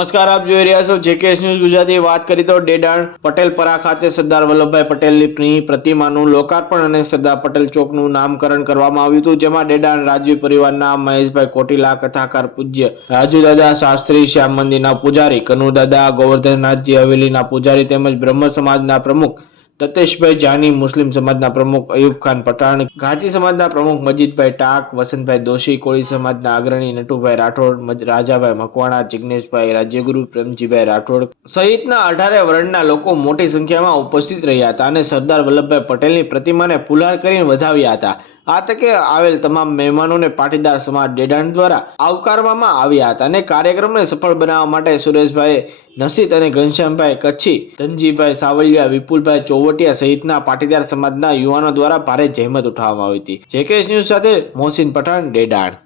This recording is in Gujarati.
નમસ્કાર, આપ જોઈ રહ્યા છો જેકેએસ ન્યૂઝ ગુજરાતી। વાત કરી તો ડેડાણ પટેલપરા ખાતે સરદાર વલ્લભભાઈ પટેલની પ્રતિમાનું લોકાર્પણ અને સરદાર પટેલ ચોકનું નામકરણ કરવામાં આવ્યું હતું, જેમાં ડેડાણ રાજવી પરિવારના મહેશભાઈ કોટીલા, કથાકાર પૂજ્ય રાજુદાદા શાસ્ત્રી, શ્યામ મંદિરના પૂજારી કનુદાદા, ગોવર્ધનનાથજી હવેલીના પૂજારી તેમજ બ્રહ્મ સમાજના પ્રમુખ તતેશભાઈ જાની, મુસ્લિમ સમાજના પ્રમુખ અયુબ ખાન પઠાણ, ઘાંચી સમાજના પ્રમુખ મજીદભાઈ ટાક, વસંતભાઈ દોશી, કોળી સમાજના અગ્રણી નટુભાઈ રાઠોડ, રાજાભાઈ મકવાણા, જિગ્નેશભાઈ રાજ્યગુરુ, પ્રેમજીભાઈ રાઠોડ સહિતના 18 વર્ણના લોકો મોટી સંખ્યામાં ઉપસ્થિત રહ્યા હતા અને સરદાર વલ્લભભાઈ પટેલની પ્રતિમાને ફુલહાર કરીને વધાવ્યા હતા। આ તકે આવેલ તમામ મહેમાનોને પાટીદાર સમાજ ડેડાણ દ્વારા આવકારવામાં આવ્યા હતા અને કાર્યક્રમને સફળ બનાવવા માટે સુરેશભાઈ નસીત અને ઘનશ્યામભાઈ કચ્છી, ધનજીભાઈ સાવલિયા, વિપુલભાઈ ચોવટિયા સહિતના પાટીદાર સમાજના યુવાનો દ્વારા ભારે જહેમત ઉઠાવવામાં આવી હતી। જેકેએસ ન્યૂઝ સાથે મોહસિન પઠાણ, ડેડાણ।